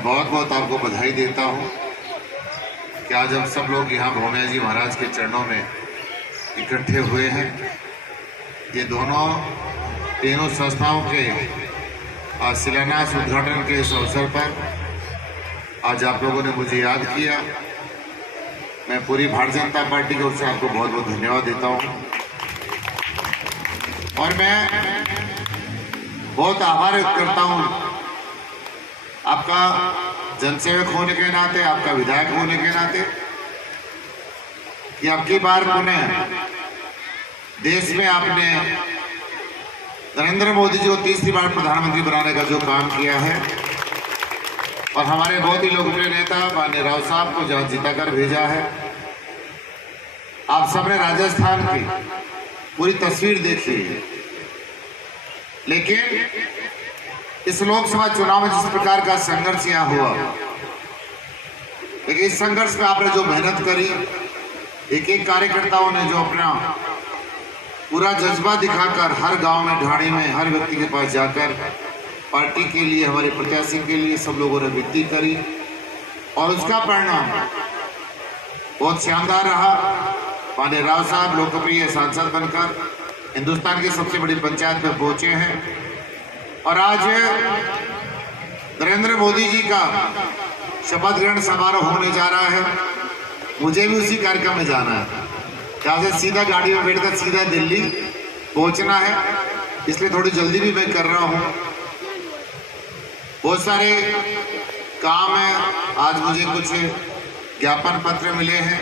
मैं बहुत बहुत आपको बधाई देता हूँ कि आज हम सब लोग यहाँ भौमिया जी महाराज के चरणों में इकट्ठे हुए हैं। ये तीनों संस्थाओं के शिलान्यास उद्घाटन के इस अवसर पर आज आप लोगों ने मुझे याद किया। मैं पूरी भारतीय जनता पार्टी की ओर से आपको बहुत बहुत धन्यवाद देता हूँ और मैं बहुत आभार व्यक्त करता हूँ आपका जनसेवक होने के नाते, आपका विधायक होने के नाते, कि आपकी बार पुनः देश में आपने नरेंद्र मोदी जी को तीसरी बार प्रधानमंत्री बनाने का जो काम किया है और हमारे बहुत ही लोकप्रिय नेता माननीय राव साहब को जहां जीता कर भेजा है। आप सबने राजस्थान की पूरी तस्वीर देखी है, लेकिन इस लोकसभा चुनाव में जिस प्रकार का संघर्ष यहाँ हुआ, लेकिन इस संघर्ष में आपने जो मेहनत करी, एक एक कार्यकर्ताओं ने जो अपना पूरा जज्बा दिखाकर हर गांव में, ढाणी में, हर व्यक्ति के पास जाकर पार्टी के लिए, हमारे प्रत्याशी के लिए सब लोगों ने विनती करी और उसका परिणाम बहुत शानदार रहा। माननीय राव साहब लोकप्रिय सांसद बनकर हिंदुस्तान की सबसे बड़ी पंचायत में पहुंचे हैं और आज नरेंद्र मोदी जी का शपथ ग्रहण समारोह होने जा रहा है। मुझे भी उसी कार्यक्रम में जाना है, यहाँ से सीधा गाड़ी में बैठकर सीधा दिल्ली पहुंचना है, इसलिए थोड़ी जल्दी भी मैं कर रहा हूँ। बहुत सारे काम है, आज मुझे कुछ ज्ञापन पत्र मिले हैं।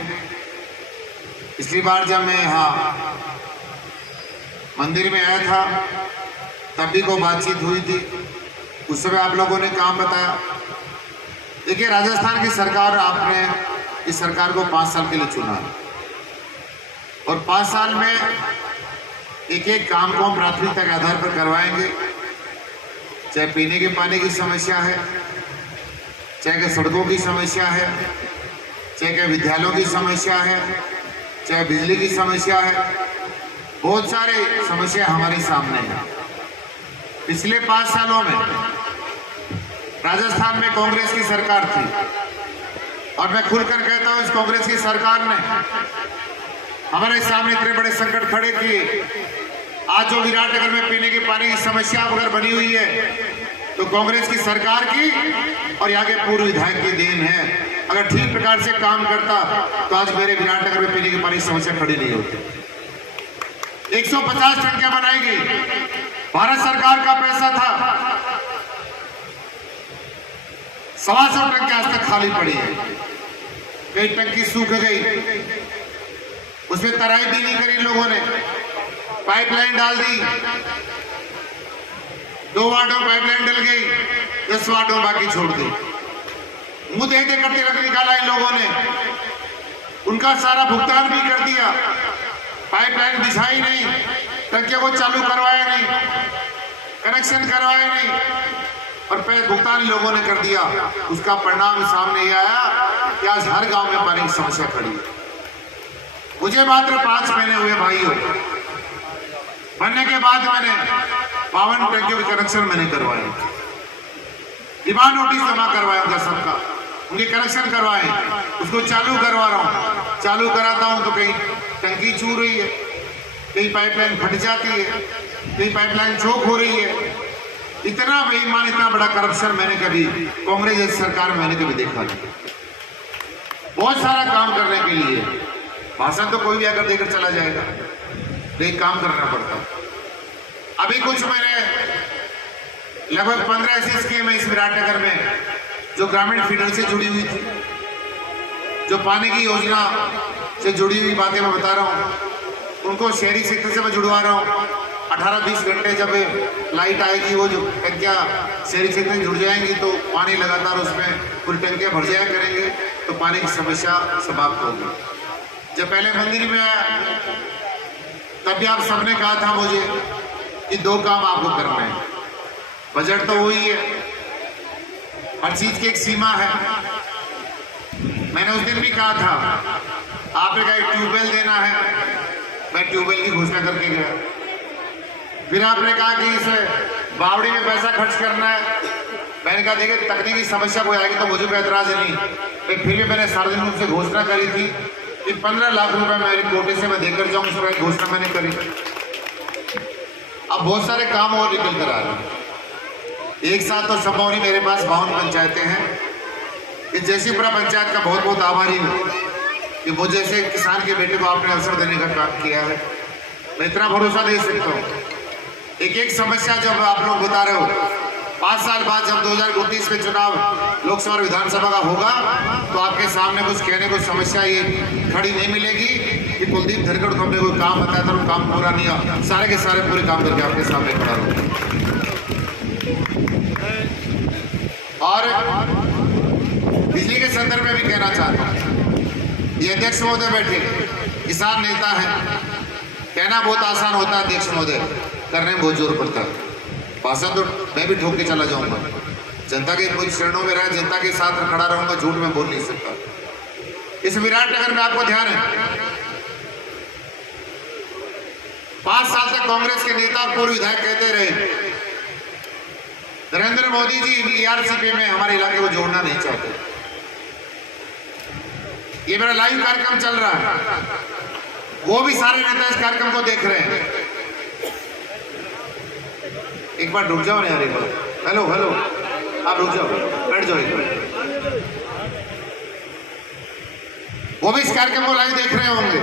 पिछली बार जब मैं यहाँ मंदिर में आया था तब भी को बातचीत हुई थी, उस समय आप लोगों ने काम बताया। देखिए, राजस्थान की सरकार, आपने इस सरकार को 5 साल के लिए चुना है और 5 साल में एक एक काम को हम प्राथमिकता के आधार पर करवाएंगे। चाहे पीने के पानी की समस्या है, चाहे सड़कों की समस्या है, चाहे विद्यालयों की समस्या है, चाहे बिजली की समस्या है, बहुत सारे समस्या हमारे सामने है। पिछले 5 सालों में राजस्थान में कांग्रेस की सरकार थी और मैं खुलकर कहता हूं, इस कांग्रेस की सरकार ने हमारे सामने इतने बड़े संकट खड़े किए। आज जो विराटनगर में पीने के पानी की समस्या अगर बनी हुई है तो कांग्रेस की सरकार की और यहाँ के पूर्व विधायक की देन है। अगर ठीक प्रकार से काम करता तो आज मेरे विराटनगर में पीने के पानी की समस्या खड़ी नहीं होती। 150 टंकियां बनाई गई, भारत सरकार का पैसा था। 125 टंकियां आज तक खाली पड़ी है, कई टंकी सूख गई, उसमें तराई भी नहीं करी लोगों ने, पाइपलाइन डाल दी, 2 वार्डों में पाइपलाइन डल गई, 10 वार्डों बाकी छोड़ दी। मुंह देखते करते रख निकाला इन लोगों ने, उनका सारा भुगतान भी कर दिया, पाइपलाइन बिछाई नहीं, टंकियों को चालू करवाया नहीं, कनेक्शन करवाया नहीं और भुगतान लोगों ने कर दिया। उसका परिणाम सामने ये आया कि आज हर गांव में पानी की समस्या खड़ी है। मुझे मात्र 5 महीने हुए भाइयों, बनने के बाद मैंने 52 टंकियों के कनेक्शन मैंने करवाए, डिमांड नोटिस जमा करवाया उनका सबका, उनके कनेक्शन करवाए, उसको चालू करवा रहा हूँ। चालू कराता हूँ तो कहीं टंकी चूर रही है, कहीं पाइपलाइन फट जाती है, कहीं पाइपलाइन चोक हो रही है। इतना बेईमान, इतना बड़ा करप्शन मैंने कभी कांग्रेस सरकार में मैंने कभी देखा नहीं। बहुत सारा काम करने के लिए भाषण तो कोई भी आकर देकर चला जाएगा, लेकिन काम करना पड़ता। अभी कुछ मैंने लगभग 15 ऐसी स्कीम है इस विराटनगर में जो ग्रामीण फीडर से जुड़ी हुई थी, जो पानी की योजना से जुड़ी हुई बातें मैं बता रहा हूँ, उनको शहरी क्षेत्र से मैं जुड़वा रहा हूँ। 18-20 घंटे जब लाइट आएगी, वो जो टंकियाँ शहरी क्षेत्र में जुड़ जाएंगी तो पानी लगातार उसमें पूरी टंकियाँ भर जाया करेंगे, तो पानी की समस्या समाप्त होगी। जब पहले मंदिर में आया तब भी आप सबने कहा था मुझे कि 2 काम आपको करना है। बजट तो वही है, हर चीज की एक सीमा है। मैंने उस दिन भी कहा था, आपने कहा एक ट्यूबवेल देना है, मैं ट्यूबवेल की घोषणा करके गया। फिर आपने कहा कि इस बावड़ी में पैसा खर्च करना है, मैंने कहा देखिए तकनीकी समस्या कोई आएगी तो मुझे कोई एतराज नहीं, लेकिन फिर भी मैंने सार्वजनिक रूप से घोषणा करी थी कि 15 लाख रुपए मेरे कोटे से मैं देकर जाऊँ, उस पर घोषणा मैंने करी। अब बहुत सारे काम और निकल कर आ रहे हैं, एक साथ तो संभव नहीं। मेरे पास 52 पंचायतें हैं। इस जैसीपुरा पंचायत का बहुत बहुत आभारी हूँ कि मुझे जैसे किसान के बेटे को आपने अवसर देने का काम किया है। मैं इतना भरोसा दे सकता हूँ, एक एक समस्या जब आप लोग बता रहे हो, 5 साल बाद जब 2029 में चुनाव लोकसभा और विधानसभा का होगा तो आपके सामने कुछ कहने को समस्या ये खड़ी नहीं मिलेगी कि कुलदीप धनखड़ को हमने कोई काम बताया था, वो काम पूरा नहीं हुआ। सारे के सारे पूरे काम करके आपके सामने खड़ा रहूंगा। और बिजली के संदर्भ में भी कहना चाहता हूँ, ये अध्यक्ष महोदय बैठे किसान नेता है, कहना बहुत आसान होता है अध्यक्ष महोदय, करने में बहुत जोर पड़ता है। भाषण तो मैं भी ठोक के चला जाऊंगा, जनता के कुछ चरणों में रहे, जनता के साथ खड़ा रहूंगा, झूठ में बोल नहीं सकता। इस विराटनगर में आपको ध्यान है 5 साल तक कांग्रेस के नेता और पूर्व विधायक कहते रहे नरेंद्र मोदी जी ईआरसीपी में हमारे इलाके को जोड़ना नहीं चाहते। ये मेरा लाइव कार्यक्रम चल रहा है, वो भी सारे नेता इस कार्यक्रम को देख रहे हैं। एक बार रुक जाओ ना यार, एक बार हेलो हेलो, आप रुक जाओ, बैठ जाओ एक बार। वो भी इस कार्यक्रम को लाइव देख रहे होंगे।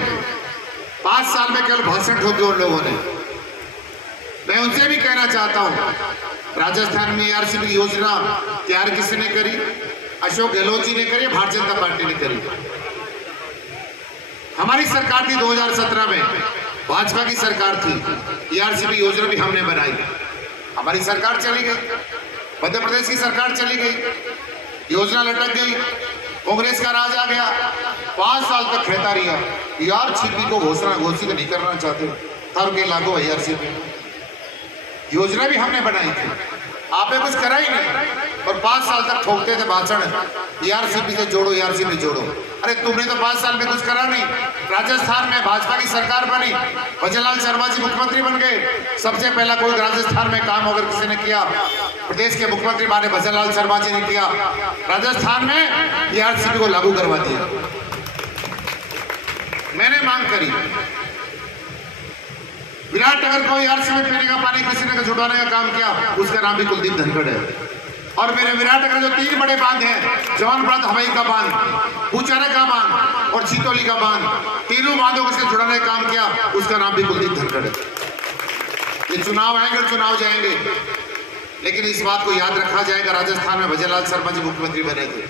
5 साल में केवल भाषण ठोके उन लोगों ने। मैं उनसे भी कहना चाहता हूं, राजस्थान में ईआरसीपी की योजना तैयार किसने करी? अशोक गहलोत जी ने करी, भारतीय जनता पार्टी ने करी। हमारी सरकार थी 2017 में, भाजपा की सरकार थी, ईआरसीपी योजना भी हमने बनाई। हमारी सरकार चली गई, मध्य प्रदेश की सरकार चली गई, योजना लटक गई, कांग्रेस का राज आ गया। 5 साल तक कहता रहा ईआरसीपी को घोषित नहीं करना चाहते, तब के लागू ईआरसीपी योजना भी हमने बनाई थी, आपने कुछ करा ही नहीं। और 5 साल तक ठोकते थे भाषण, ईआरसीपी से जोड़ो, ईआरसीपी जोड़ो। अरे तुमने तो 5 साल में कुछ करा नहीं। राजस्थान में भाजपा की सरकार बनी, भजनलाल शर्मा जी मुख्यमंत्री बन गए। सबसे पहला कोई राजस्थान में काम अगर किसी ने किया, प्रदेश के मुख्यमंत्री माने भजनलाल शर्मा जी ने किया। राजस्थान में ईआरसीपी को लागू करवा दिया। मैंने मांग करी विराटनगर को ईआरसीपी में पीने का पानी किसी ने छुड़वाने का काम किया, उसका नाम भी कुलदीप धनखड़ है। और मेरे विराटनगर जो 3 बड़े बांध हैं, जवानपुरा हवाई का बांध, पूचारा का बांध और छितौली का बांध, तीनों बांधों को उसके जुड़ाने का काम किया, उसका नाम भी कुलदीप धनखड़ है। ये चुनाव आएंगे और चुनाव जाएंगे, लेकिन इस बात को याद रखा जाएगा, राजस्थान में भजनलाल शर्मा जी मुख्यमंत्री बने थे,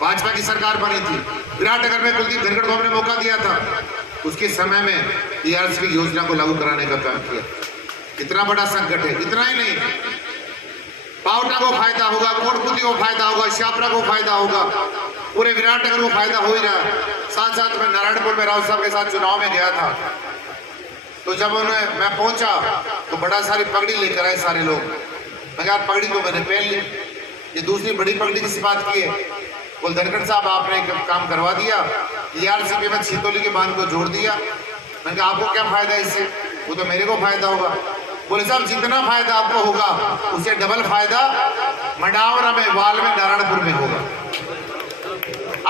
भाजपा की सरकार बनी थी। विराटनगर में कुलदीप धनखड़ को हमने मौका दिया था, उसके समय में ईआरसीपी योजना को लागू कराने का काम किया। इतना बड़ा संकट है, इतना ही नहीं, पावटा को फायदा होगा, कोटपुतली को फायदा होगा, शापरा को फायदा होगा, पूरे विराटनगर को फायदा हो ही रहा है। साथ साथ में नारायणपुर में राउत साहब के साथ चुनाव में गया था, तो जब मैं पहुंचा तो बड़ा सारी पगड़ी लेकर आए सारे लोग। मैं कहा पगड़ी तो मैंने पहन ली, ये दूसरी बड़ी पगड़ी किस बात की है? बोल धनखड़ साहब आपने एक काम करवा दिया, ईआरसीपी में छितौली के बांध को जोड़ दिया। मैंने कहा आपको क्या फायदा है इससे? वो तो मेरे को फायदा होगा। बोले साहब जितना फायदा आपको होगा उससे डबल फायदा मंडावरा में, वाल में, नारायणपुर में होगा।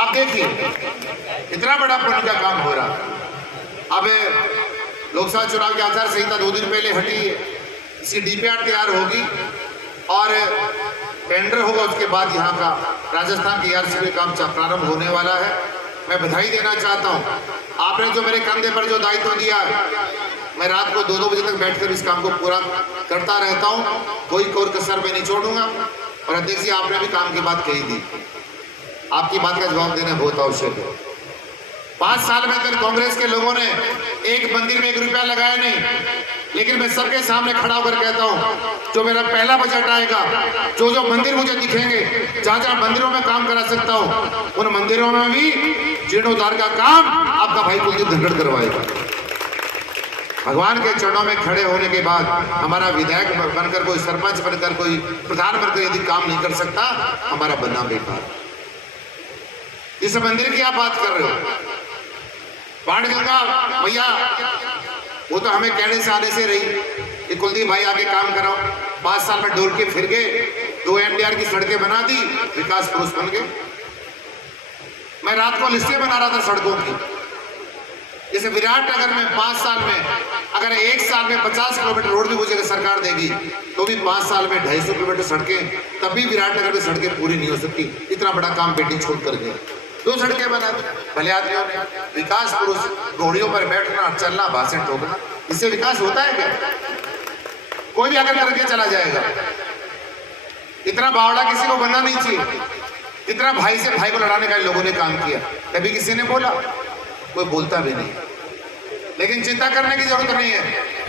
आप देखिए इतना बड़ा पुण्य का काम हो रहा। अब लोकसभा चुनाव की आचार संहिता 2 दिन पहले हटी है, इसकी डीपीआर तैयार होगी और टेंडर होगा। उसके बाद यहाँ का राजस्थान की ईआरसीपी काम प्रारंभ होने वाला है। मैं बधाई देना चाहता हूँ, आपने जो मेरे कंधे पर जो दायित्व दिया है, मैं रात को 2-2 बजे तक बैठकर इस काम को पूरा करता रहता हूँ, कोई कोर कसर में नहीं छोड़ूंगा। और अध्यक्ष जी आपने भी काम की बात कही थी, आपकी बात का जवाब देना बहुत आवश्यक है। 5 साल में तक कांग्रेस के लोगों ने एक मंदिर में 1 रुपया लगाया नहीं, लेकिन मैं सबके सामने खड़ा होकर कहता हूं, जो मेरा पहला बजट आएगा, जो जो मंदिर मुझे दिखेंगे, जहां जहां मंदिरों में काम करा सकता हूं, उन मंदिरों में भी जीर्णोद्धार का काम आपका भाई कुलदीप धनखड़ करवाएगा। भगवान के चरणों में खड़े होने के बाद हमारा विधायक बनकर, कोई सरपंच बनकर, कोई प्रधान बनकर यदि काम नहीं कर सकता, हमारा बनना बेकार। इस मंदिर की आप बात कर रहे हो, बाणगंगा भैया वो तो हमें कहने से आने से रही कि कुलदीप भाई आके काम कराओ। 5 साल में डोल के फिर गए, 2 MDR की सड़कें बना दी, विकास पुरुष बन गए। मैं रात को लिस्टें बना रहा था सड़कों की। जैसे विराटनगर में 5 साल में, अगर 1 साल में 50 किलोमीटर रोड भी मुझे सरकार देगी तो भी 5 साल में 250 किलोमीटर सड़कें, तभी विराटनगर में सड़कें पूरी नहीं हो सकती। इतना बड़ा काम पेंडिंग छोड़ कर गए। 2 सड़कें बना दी भले आदमियों ने। विकास पुरुष घोड़ियों पर बैठना, चलना, भाषण ठोकना, इससे विकास होता है क्या? कोई भी आकर करके चला जाएगा। इतना बावड़ा किसी को बनना नहीं चाहिए। इतना भाई से भाई को लड़ाने का लोगों ने काम किया, कभी किसी ने बोला? कोई बोलता भी नहीं। लेकिन चिंता करने की जरूरत नहीं है।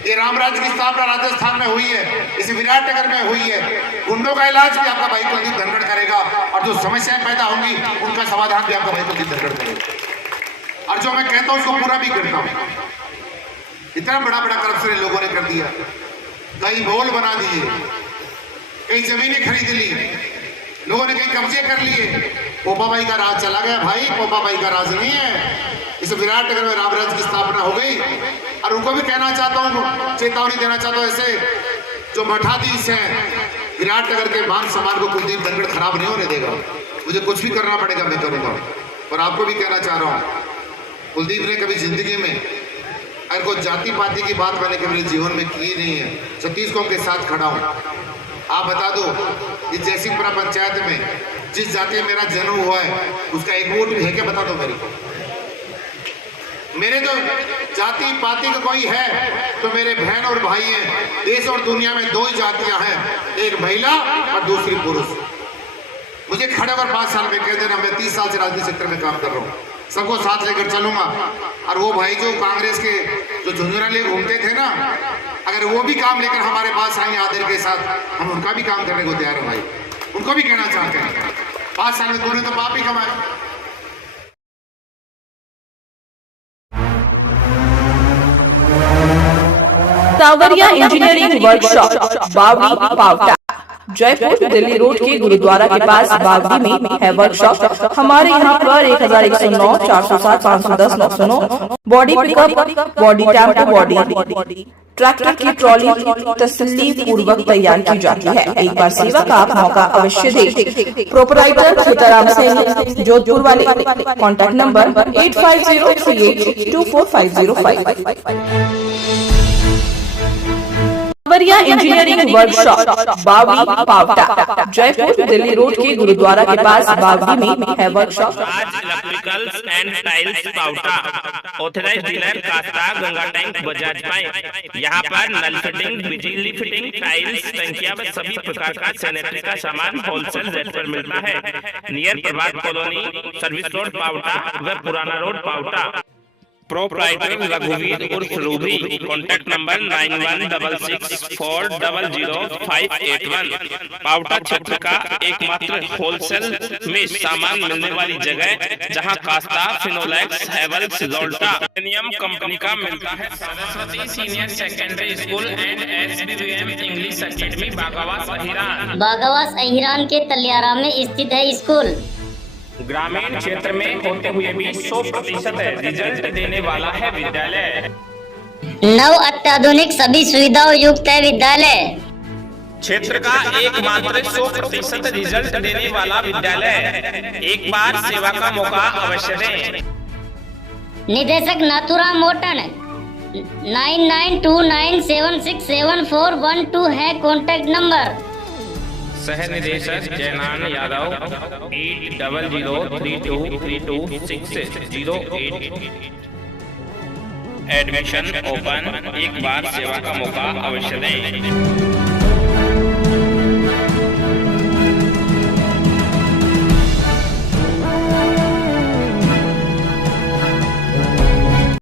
ये रामराज की स्थापना राजस्थान में हुई है, इस विराटनगर में हुई है। गुंडों का इलाज भी आपका भाई कुलदीप धनखड़ करेगा, और जो समस्याएं पैदा होंगी उनका समाधान भी आपका भाई कुलदीप धनखड़ करेगा। और जो मैं कहता हूं उसको पूरा भी करता हूं। इतना बड़ा बड़ा करप्शन इन लोगों ने कर दिया। कई मॉल बना दिए, कई जमीनें खरीद ली, लोगों ने कई कब्जे कर लिए। पोपा भाई का राज चला गया भाई, पोपा भाई का राज नहीं है। इस विराटनगर में रामराज की स्थापना हो गई। और उनको भी कहना चाहता हूँ, चेतावनी देना चाहता हूँ, ऐसे जो मठाधीश हैं विराटनगर के मान सम्मान को कुलदीप धनखड़ खराब नहीं होने देगा। मुझे कुछ भी करना पड़ेगा, मैं करूंगा। और आपको भी कहना चाह रहा हूँ, कुलदीप ने कभी जिंदगी में अगर कोई जाति पाति की बात मैंने कभी जीवन में की नहीं है। छत्तीसगढ़ के साथ खड़ा हूँ। आप बता दो, इस जयसिंहपुरा पंचायत में जिस जाति में मेरा जन्म हुआ है उसका एक वोट भी है क्या? बता दो मेरे को। मेरे तो जाति पाति का कोई है तो मेरे बहन और भाई हैं। देश और दुनिया में 2 ही जातियां हैं, एक महिला और दूसरी पुरुष। मुझे खड़े होकर 5 साल में कह देना, मैं 30 साल से राजनीतिक क्षेत्र में काम कर रहा हूँ, सबको साथ लेकर चलूंगा। और वो भाई जो कांग्रेस के जो झुंझुना ले घूमते थे ना, अगर वो भी काम लेकर हमारे पास आएंगे आदर के साथ, हम उनका भी काम करने को तैयार है भाई। उनको भी कहना चाहते हैं, 5 साल में तूने तो पाप ही कमाए। सावरिया इंजीनियरिंग वर्कशॉप बावड़ी पावटा, जयपुर दिल्ली रोड के गुरुद्वारा के पास बावड़ी में है वर्कशॉप। हमारे यहाँ पर 1109 407 510 909 body pickup, body tempo, body tractor की ट्रॉली तसल्ली पूर्वक तैयार की जाती है। एक बार सेवा का आप मौका अवश्य दें। प्रोपराइटर सीताराम सिंह, जोधपुर वाले। Contact number 8503824505। सावरिया इंजीनियरिंग वर्कशॉप बावड़ी पावटा, जयपुर दिल्ली रोड के गुरुद्वारा के पास बावड़ी में है वर्कशॉप। आज electricals and tiles Pavta, authorised dealer Kasta Ganga tank Bajaj pipe. यहाँ पर नल फिटिंग, बिजली फिटिंग, टाइल्स, टंकियां व सभी प्रकार का सैनिटरी का सामान होलसेल रेट पर मिलता है। नियर प्रभात कॉलोनी, सर्विस रोड पावटा व पुराना रोड पावटा। प्रोप्राइटर रघुवीर उर्फ रूबी। Contact number 9166400581। पावटा क्षेत्र का एकमात्र होलसेल में सामान मिलने वाली जगह, जहां कास्ता, फिनोलेक्स, हैवेल्स, जोल्टा नियम कंपनी का मिलता है। Saraswati senior secondary school and SBVM English academy Bagawas अहिरान। बागावास अहिरान के तलियारा में स्थित है स्कूल। ग्रामीण क्षेत्र में होते हुए भी 100% रिजल्ट देने वाला है विद्यालय। नव अत्याधुनिक सभी सुविधाओं युक्त है विद्यालय। क्षेत्र का एकमात्र 100% रिजल्ट देने वाला विद्यालय। एक बार सेवा का मौका अवश्य दें। निदेशक नाथुराम मोटन 9929767412 है कॉन्टैक्ट नंबर। सह निदेशक जयनान यादव 800032326008। Admission open. एक बार सेवा का मौका अवश्य दें।